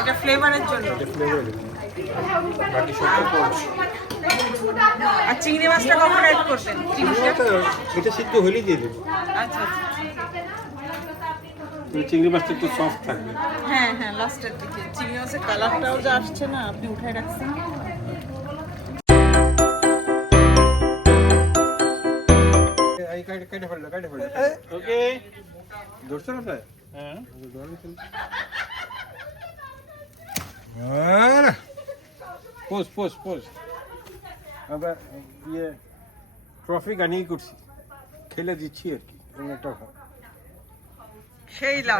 এটা ফ্লেভারের জন্য। বাকি সব পোচ আর চিংড়ি মাছটা কখন অ্যাড করবেন? চিংড়িটা? এটা সিদ্ধ হলেই দিয়ে দেবো। আচ্ছা আচ্ছা। চিংড়ি মাছটা একটু সফট থাকবে। হ্যাঁ হ্যাঁ লাস্টের দিকে। চিংড়ি মাছের কালারটাও যা আসছে না আপনি উঠাই রাখছেন। এই কাটে কাটে ফেলল কাটে ফেলল। ওকে ধরছো না হ্যাঁ। পোজ পোজ পোজ আমরা ইয়ে ট্রফি গানিয়ে করছি খেলে দিচ্ছি আর কি একটা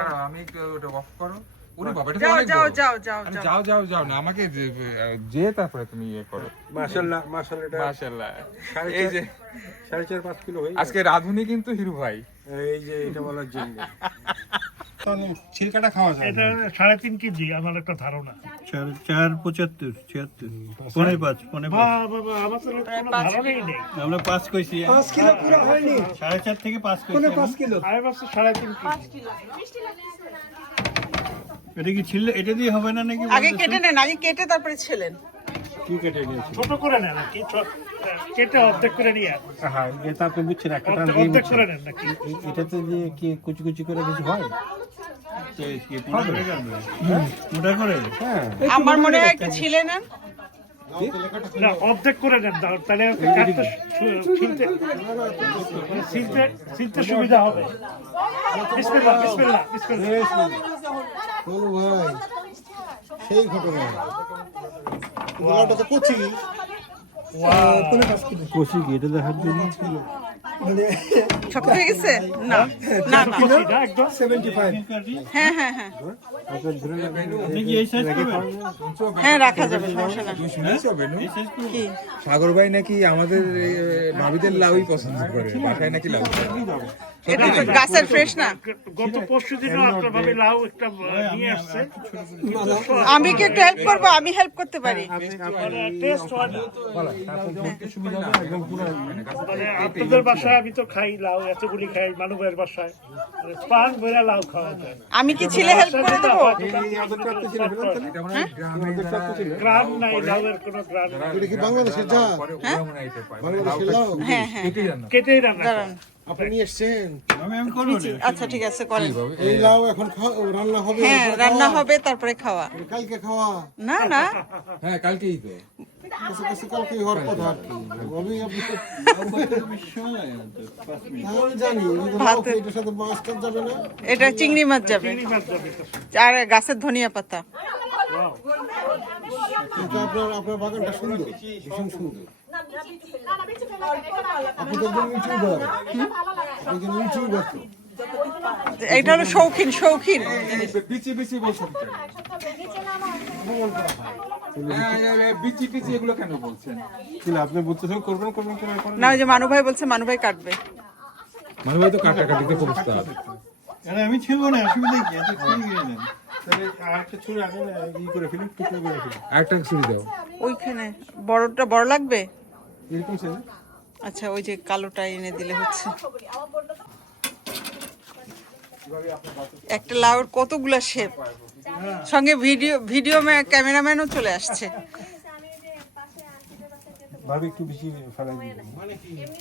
দাঁড়াও, আমি ওটা অফ করো ওরে বাবা এটা যাও অনেক যাও যাও যাও যাও যাও যাও যাও না আমাকে যে- তারপরে তুমি ইয়ে করো এটা মাশাআল্লাহ এই যে সাড়ে চার পাঁচ কিলো আজকে রাধুনি কিন্তু হিরু ভাই এই যে এটা বলার জন্য ছিলকাটা খাওয়া যায় এটা সাড়ে তিন কেজি আমার একটা ধারণা। চার চার পঁচাত্তর ছিয়াত্তর। পনেরো পাঁচ পনেরো পাঁচ। বাবা আমার তো কোনো ধারণাই নেই। আমরা পাঁচ কইছি পাঁচ কিলো পুরো হয়নি। সাড়ে চার থেকে পাঁচ কইছি পাঁচ কিলো? আমি ভাবছি সাড়ে তিন কেজি। এটা কি ছিল এটা দিয়ে হবে না নাকি আগে কেটে নেন আগে কেটে তারপরে ছেলেন। কি কেটে নিয়েছি ছোট করে নেন নাকি কেটে অর্ধেক করে নিয়ে হ্যাঁ এটা আপনি বুঝছেন একটা অর্ধেক দিয়ে করে নেন নাকি এটাতে দিয়ে কি কুচি কুচি করে কিছু হয় তো কি পুরো করে কাটবে? মোটা করে হ্যাঁ আমার মনে হয় একটু ছিলে নেন না অর্ধেক করে নেন তাহলে কাটতে সু- ছিলতে মানে ছিলতে ছিলতে সুবিধা হবে বিসমিল্লাহ বিসমিল্লাহ বিসমিল্লাহ ভাই সেই ঘটনা। গোলাটা তো কচি। কষি কি? এটা দেখার জন্য হয়ে গেছে? না। না না। একদম সেভেন্টি ফাইভ হ্যাঁ হ্যাঁ হ্যাঁ। আপনার ধরে নেবেন আপনি কি এই সাইজ করবেন? হ্যাঁ রাখা যাবে সমস্যা না তুমি শুনেছো বেনু কি? সাগর ভাই নাকি আমাদের ভাবিদের লাউই পছন্দ করে বাসায় নাকি লাউ গাছের ফ্রেশ না। গত পরশু দিনও আপনার ভাবে লাউ একটা নিয়ে আসছে। আমি কি একটু হেল্প করব? আমি হেল্প করতে পারি। টেস্ট হয় আপনাদের বাসায় আমি তো খাই লাউ এতগুলি খাই মানুষের বাসায়। মানে পান ভরে লাউ খাওয়া যায়। আমি কি ছিলে হেল্প করে দেবো? গ্রাম নাই লাউয়ের কোনো গ্রাম বাংলাদেশের যা? হয়? বাংলাদেশের লাউ হ্যাঁ হ্যাঁ কেটে কেটেই রান্না আপনি এসছেন? আচ্ছা ঠিক আছে করেন। এই লাউ এখন খাওয়া রান্না হবে হ্যাঁ রান্না হবে তারপরে খাওয়া। কালকে খাওয়া? না না। হ্যাঁ কালকেই তো। না? এটা চিংড়ি মাছ যাবে। চিংড়ি মাছ যাবে তো। আর গাছের ধনিয়া পাতা। কিন্তু আপনার আপনার বাগানটা সুন্দর ভীষণ সুন্দর। এটা হলো শৌখিন শৌখিন। বিচি বিচি বলছেন? হ্যাঁ, বিচি এগুলো কেন বলছেন? আপনি করবেন করবেন না ওই যে মানু ভাই বলছে মানু ভাই কাটবে। মানে ভাই তো কাটাকাটিতে পৌঁছতে হবে। আমি ছিলবো না অসুবিধা কি? এত ছুরি আগে ই করে ফেলুন টুকরো করে ফেলুন। আরেকটা ছুরি দাও। ওইখানে বড়টা বড় লাগবে? আচ্ছা ওই যে কালোটা এনে দিলে হচ্ছে। একটা লাউর কতগুলা শেপ সঙ্গে ভিডিও ভিডিও ক্যামেরাম্যানও চলে আসছে। ভাবি একটু বেশি ফেলাই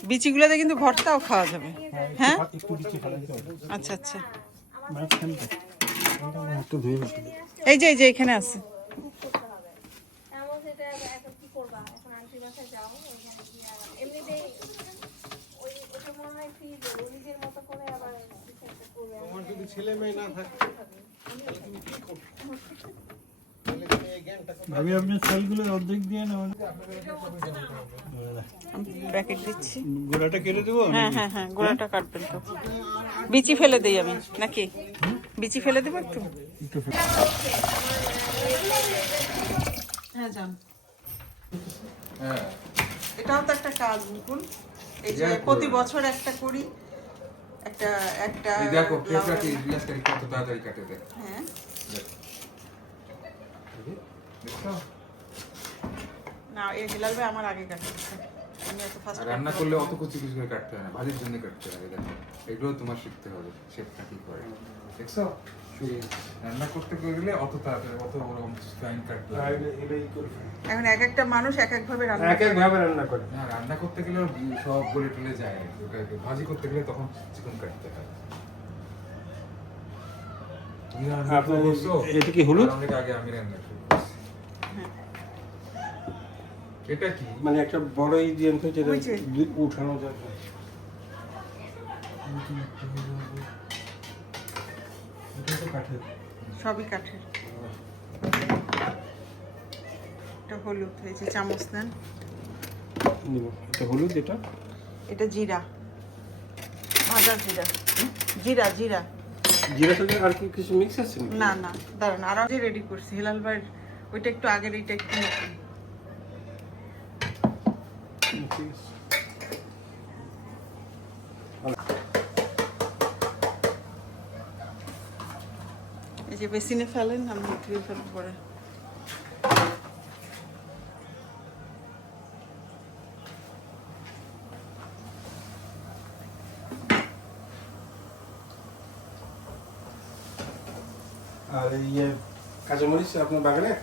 বিচিগুলোতে কিন্তু ভর্তাও খাওয়া যাবে। হ্যাঁ? একটু ফেলাই আচ্ছা আচ্ছা। এই যে এই যে এখানে আছে। কি করবা করবে আমার যদি ছেলে মেয়ে না থাকে ভাবি আপনার চালগুলো অর্ধেক দিয়ে আমি প্যাকেট দিচ্ছি। গোড়াটা কেটে দেবো হ্যাঁ হ্যাঁ হ্যাঁ গোড়াটা কাটবেন তো। বিচি ফেলে দেই আমি নাকি? বিচি ফেলে দেবো একটু? হ্যাঁ যান। হ্যাঁ। এটাও তো একটা কাজ মুকুল। এই যে প্রতি বছর একটা করি একটা একটা এই দেখো পেঁপড়াটি রিয়াজ করি কত তাড়াতাড়ি কাটে দেয় হ্যাঁ। না এই হেলাল ভাই আমার আগে রান্না করলে অত কুচি কুচি করে কাটতে হয় না ভাজির জন্য কাটতে হয় দেখো। এগুলো তোমার শিখতে হবে শেফটা কি করে। দেখছ? রান্না করতে গেলে অত তাড়াতাড়ি অত ওরকম টাইম কাটতে এখন এক একটা মানুষ এক এক ভাবে রান্না এক এক ভাবে রান্না করে। না রান্না করতে গেলে সব গলে টলে যায়। ভাজি করতে গেলে তখন চিকন কাটতে হয়? এটা কি হলুদ? অনেক আগে আমি রান্না শুরু এটা কি? মানে একটা বড় এই যন্ত্র যে। উঠানো যায় সবই কাঠের। এটা হলুদ এই যে চামচ নেন এটা হলুদ এটা? এটা জিরা। ভাজা জিরা। জিরা জিরা। জিরা সাথে আর কি কিছু মিক্স আছে না না দাঁড়ান আরও যে রেডি করছি। হেলাল ভাই ওইটা একটু আগের এইটা একটু এই যে বেসিনে ফেলেন আমি ধুয়ে ফেলব পরে। আর ইয়ে কাঁচামরিচ আপনার বাগানে?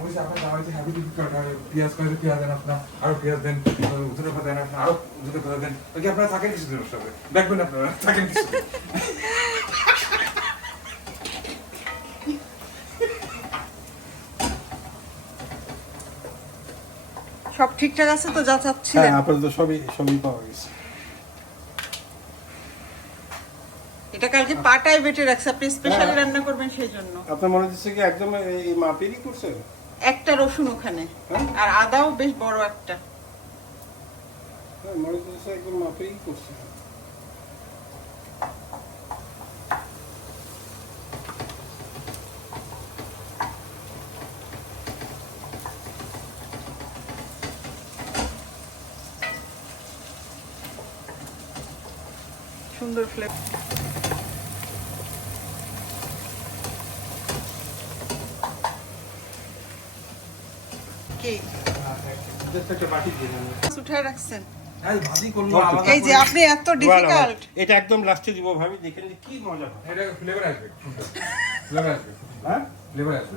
বলছি, আপনার জামাইতে হাবি দিবি কাটা, পেঁয়াজ করে পেঁয়াজ দেন আপনার আরও পেঁয়াজ দেন ধনে পাতা দেন আপনার আরও ধনে পাতা দেন। তো কি আপনারা থাকেন দেখবেন আপনারা থাকেন কিছুদিন। সব ঠিকঠাক আছে তো যা চাচ্ছিলেন? হ্যাঁ আপাতত সবই সবই পাওয়া গেছে। এটা কালকে পাটায় বেটে রাখছে আপনি স্পেশালি হ্যাঁ। রান্না করবেন সেই জন্য। আপনার মনে হচ্ছে কি একদম এই মাপেরই করছে? একটা রসুন ওখানে হ্যাঁ? আর আদাও বেশ বড় একটা। হ্যাঁ মনে হচ্ছে একদম মাপেরই করছে। সুন্দর ফ্লেভার কি Just একটা বাটি দিয়ে দেন। উঠায় রাখছেন। এই ভাজি করল বলতো। আলাদা এই যে আপনি এত ডিফিকাল্ট এটা একদম লাস্টে দিব ভাবি দেখেন যে কি মজা হয়। এটা ফ্লেভার আসবে। ফ্লেভার আসবে। হ্যাঁ? ফ্লেভার আসবে।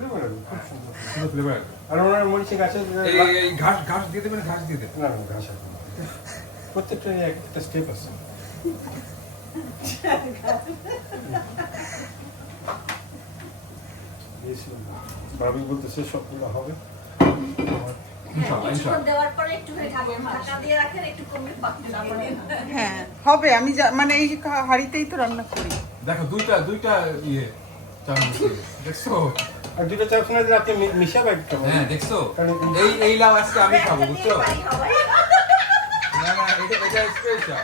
সুন্দর। ফ্লেভার আসবে। আর ওনার মরিচে এই ঘাস ঘাস দিয়ে দেবেন ঘাস দিয়ে দেবেন না না ঘাস আছে প্রত্যেকটা একটা স্টেপ আছে। ভাবি বলতেছে সবগুলো হবে। হ্যাঁ হবে আমি মানে এই হাড়িতেই তো রান্না করি। দেখো দুইটা দুইটা ইয়ে দেখছ? আর না দিলে আপনি হ্যাঁ দেখছ? কারণ- এই এই লাউ আজকে আমি খাব বুঝছ? না না এটা এটা স্পেশাল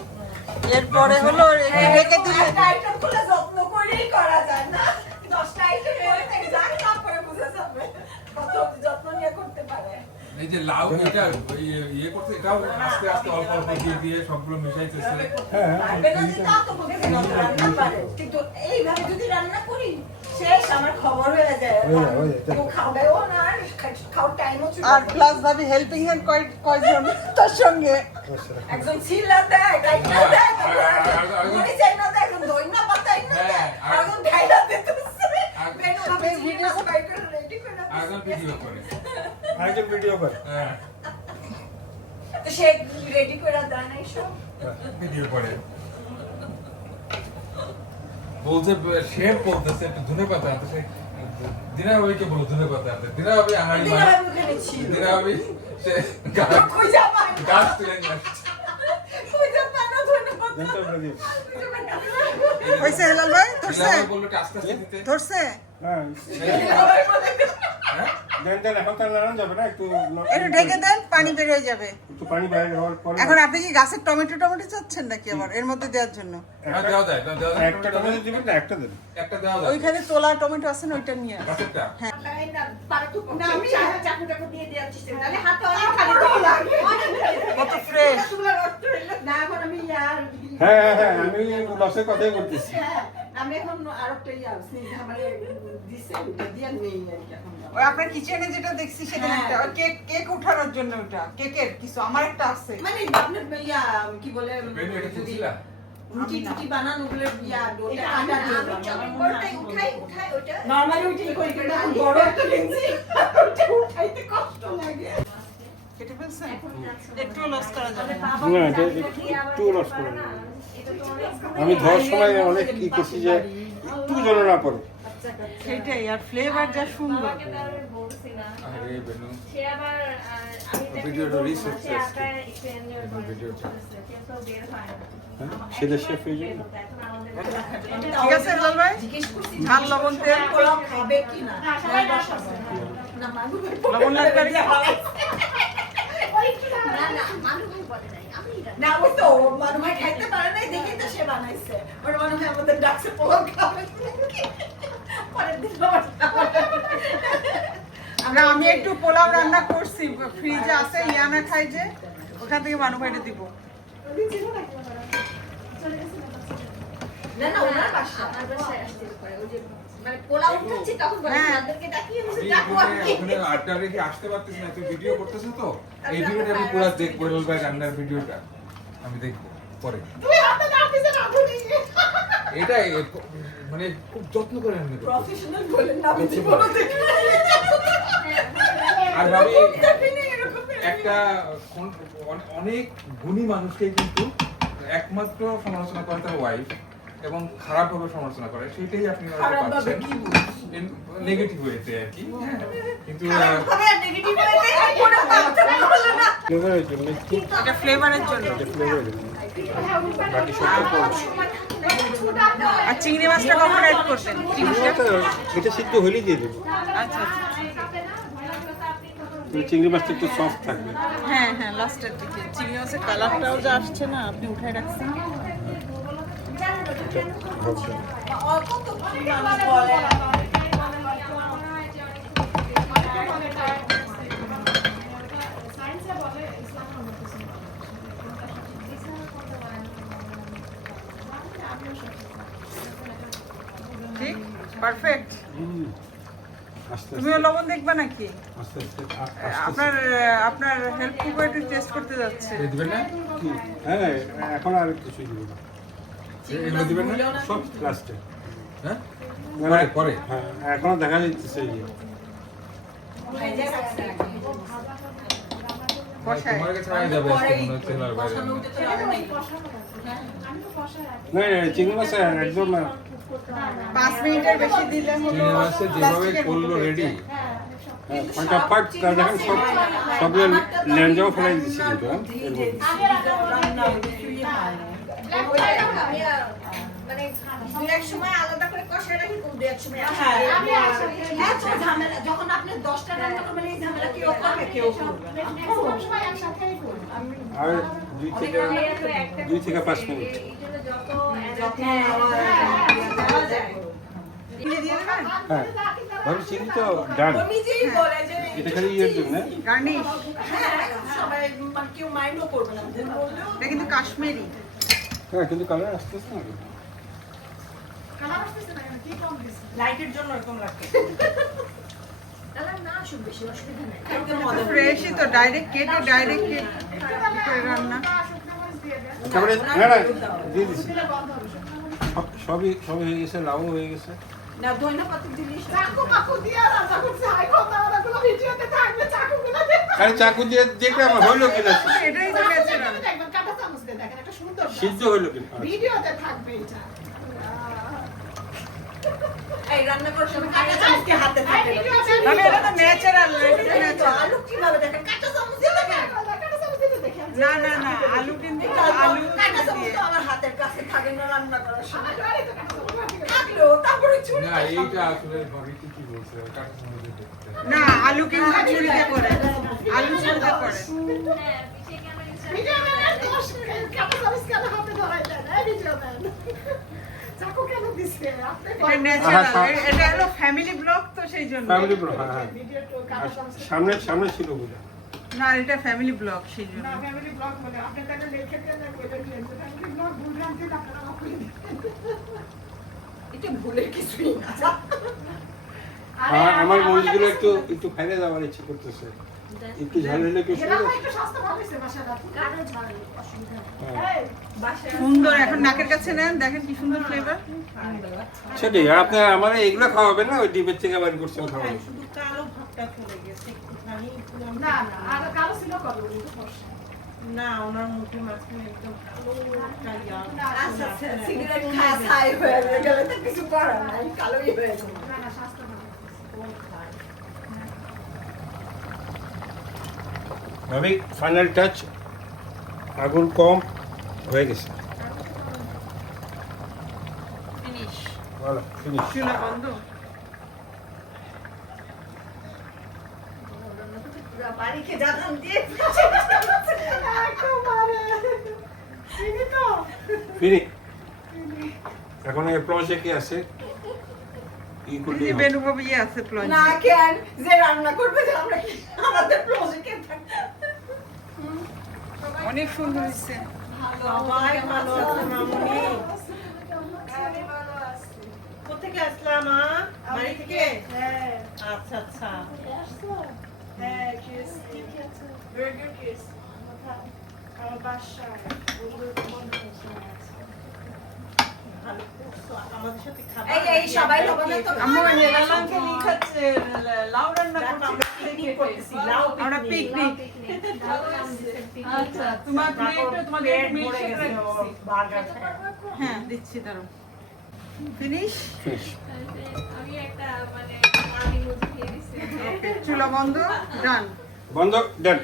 এরপরে হলো রেখে দিলে। একটা আইটেম খুলে যত্ন করেই করা যায় না। দশটা আইটেম করে থেকে যাক তারপরে বুঝে যাবে। কত যত্ন নিয়ে করতে পারে। এই যে লাউ এটা ইয়ে- ইয়ে করতে এটাও আস্তে আস্তে অল্প অল্প দিয়ে দিয়ে সবগুলো মিশাইতেছে হ্যাঁ পারে কিন্তু এইভাবে যদি রান্না করি শেষ আমার খবর হয়ে যায়। যায়, যায়। কেউ খাবেও না খাওয়ার টাইমও চলে আর প্লাস ভাবি হেল্পিং হ্যান্ড কয় কয়জন? তার সঙ্গে। একজন ছিলা দেয় কাইটা দেয় আর- আর- আর- আর- মনে চাই না দেয় একজন দইনা পাতাই না দেয় একজন ঢাইলা দিতেছে আর- বেনু ভাবে ভিডিও করে। রেডি করে আগে ভিডিও করে। আরেকজন ভিডিও করে। তো সে রেডি করে দেয় না সব। ভিডিও করে। বলছে সে বলতেছে একটু ধুনে পাতা আনতে সে দিনা ভাবিকে বলো ধুনে পাতা আনতে দিনা ভাবি আহারি দিনা ভাবি ওখানে ছিল। দিনা ভাবি সে গাছ পায় গাছ তুলে নিয়ে আসছে। হয়েছে হেলাল ভাই? ধরছে? ধরছে হ্যাঁ। এখন হয়ে আপনি কি গাছের টমেটো টমেটো চাচ্ছেন নাকি আবার? এর মধ্যে দেওয়ার জন্য। হ্যাঁ, ওইখানে তোলা টমেটো আছে না ওইটা নিয়ে ফ্রেশ হ্যাঁ। হ্যাঁ হ্যাঁ আমি লসের কথাই বলতেছি। আমি এখন আরেকটা ইয়া স্নেহ আমার দিছে ওটা দিয়ে নেই আর কি এখন ওই আপনার কিচেনে যেটা দেখছি সেটা একটা কেক কেক উঠানোর জন্য ওটা কেকের কিছু আমার একটা আছে। মানে আপনার ইয়া কি বলে মেনু রুটি টুটি বানানো ওগুলো ইয়া ওটা আটা দিয়ে উঠাই উঠাই ওটা। নরমালি ওইটাই করি কিন্তু এখন বড় একটা কিনছি ওটা উঠাইতে কষ্ট লাগে। কেটে ফেলছেন? একটু লস করা যাবে না। না এটা একটু একটু লস করে নেবেন। আমি ধোয়ার সময় অনেক কি করছি যে একটু যেন না পড়ে সেটাই আর ফ্লেভার যা সুন্দর আরে বেনু সে আবার ভিডিওটা বলব, research সে করছে। আটার একটু enjoy করে। ভিডিওটা। কিন্তু বের হয় না। হ্যাঁ, সেটা শেফ হয়ে যাবে না? এখন আমাদের ঠিক আছে লাল ভাই ঝাল লবণ তেল পোলাও খাবে কি না সবাই বসাবো। না মানুষ লবণ লাগবে না না মানুষ বলে নাই। আমি তো খাইতে পারে নাই দেখেই তো সে বানাইছে। ওর আমাদের ডাকছে পোলাও খাবে। পরের দিন আমরা আমি একটু পোলাও রান্না করছি। ফ্রিজে আছে ইয়ানা খাই যে ওখান থেকে মানু ভাইটা দিব। না না ওনার বাসা আমার বাসায় আসতে পারে। ওই যে মানে হ্যাঁ। তাদেরকে ডাকিয়ে বলছি এই ডাকো আর কি ওখানে আড্ডা রেখে আসতে পারতেছি না তুই ভিডিও করতেছ তো? এই ভিডিওটা আমি পুরো দেখব রোল ভাই রান্নার ভিডিওটা আমি দেখব পরে। তুই হাতে ডাকতেছ না। আপনি এটা মানে খুব যত্ন করে রান্না প্রফেশনাল বলেন না আমি আর ভাবি একটা অনেক গুণী মানুষকে কিন্তু একমাত্র সমালোচনা করে তার ওয়াইফ এবং খারাপ ভাবে সমালোচনা করে সেটাই আপনি পাচ্ছেন। নেগেটিভ হয়েছে আর কি হ্যাঁ। কিন্তু আর চিংড়ি মাছটা কখন অ্যাড করবেন? চিংড়িটা এটা সিদ্ধ হলেই দিয়ে দেবো। আচ্ছা আচ্ছা। চিংড়ি মাছটা একটু সফট থাকবে। হ্যাঁ হ্যাঁ লাস্টের দিকে। চিংড়ি মাছের কালারটাও যা আসছে না আপনি উঠাই রাখছেন অল্প তো মানুষ বলে ঠিক পারফেক্ট তুমিও লবণ দেখবা নাকি? আপনার আপনার হেল্প একটু টেস্ট করতে যাচ্ছে? হ্যাঁ এখন আর কিছুই দিব না এগুলো দিবেন না? সব লাস্টে হ্যাঁ? পরে পরে। হ্যাঁ এখনও দেখা যাচ্ছে যে। চিংড়ি মাছ একদম না। পাঁচ মিনিটের বেশি দিলে হলো চিংড়ি মাছে যেভাবে করল রেডি হ্যাঁ, ফাটাফাট দেখেন সব সবগুলো ল্যাঞ্জাও ফেলাই দিচ্ছি কিন্তু দুই থেকে দুই থেকে পাঁচ মিনিট যখন দেওয়া যায় দিয়ে দেবেন হ্যাঁ। ভাবি চিংড়ি তো ডান ও নিজেই বলে যে এটা খালি ইয়ের জন্য গার্নিশ হ্যাঁ সবাই মানে কেউ মাইন্ডও করবে না। এটা কিন্তু কাশ্মীরি। হ্যাঁ কিন্তু কালার আসতে আসতে না ফ্রেশই তো ডাইরেক্ট কেটে ডাইরেক্ট কেটে রান্না তারপরে না না দিয়ে দিচ্ছি সব- সবই সবই হয়ে গেছে লাউ হয়ে গেছে। না ধন্যবাদ জিনিস চাকু পাকু দিয়ে রান্না করছে আই কথা ওরা গুলো ভিডিওতে থাকবে চাকু গুলো আরে চাকু দিয়ে দেখলে আমার হইল কিনা? এটাই তো গেছে দেখবেন কাটা চামচ দিয়ে দেখেন একটা সুন্দর সিদ্ধ হইল কিনা? ভিডিওতে থাকবে এটা। এই রান্না করার সময় কাটা চামচ হাতে থাকে তবে এটা তো ন্যাচারাল এটা ন্যাচারাল আলু কীভাবে দেখেন? কাটা চামচ দিয়ে দেখেন কাটা চামচ দিয়ে দেখেন না না না আলু কিন্তু আলু কাটা আমার হাতের কাছে থাকে না রান্না করার সময়। থাকলেও তারপরে চুরি না এইটা আসলে ভাবি ঠিকই বলছে কাটা চামচ না আলু কিন্তু ছুরিতে করে। আলু করে। হ্যাঁ হ্যাঁ হ্যাঁ। সামনে ছিল বুঝা না এটা ফ্যামিলি ব্লগ সেই জন্য। না ফ্যামিলি ব্লগ বলে। আপনি তাহলে লিখে দেন না কইলে দিলেন ফ্যামিলি ব্লগ ভুল আপনারা না এটা ভুলের কিছুই না। আর আমার মরিচগুলো একটু একটু ফেলে যাওয়ার ইচ্ছে করতেছে। একটু ঝাল হলে কি সুন্দর একটু স্বাস্থ্য ভালো হয়েছে বাসাটা। কারও ঝাল অসুবিধা হ্যাঁ। এই, সুন্দর এখন নাকের কাছে নেন দেখেন কি সুন্দর ফ্লেভার সেটাই আর আপনি আমার এগুলো খাওয়াবেন না? ওই ডিবের থেকে বাড়ি করছেন খাওয়াবেন শুধু কালো ভাবটা চলে গেছে একটুখানি না না আর কারও ছিল কবে? না ওনার মুখে মাঝখানে একদম কালো ইয়া। আচ্ছা সিগারেট খাওয়া ছাই হয়ে গেলে তো কিছু করার নাই কালোই হয়ে যাবে না না স্বাস্থ্য ভালো ভাবি ফাইনাল টাচ আগুন কম হয়ে গেছে। এখন এই আছে? বাবু ইয়ে আছে প্লঞ্জ না কেন? যে রান্না করবে যে আমরা কি আমাদের প্রজেক্টে অনেক সুন্দর হয়েছে সবাই ভালো আছে মামুনি কোথেকে আসলাম মা বাড়ি থেকে হ্যাঁ আচ্ছা আচ্ছা হ্যাঁ কিস ঠিক আছে ভেরি গুড কিস আমার বাসায় বন্ধুর বন্ধু আমাদের হ্যাঁ দিচ্ছি দাঁড়াও। ফিনিশ ফিনিশ আমি একটা মানে চুলা বন্ধ ডান বন্ধ দেন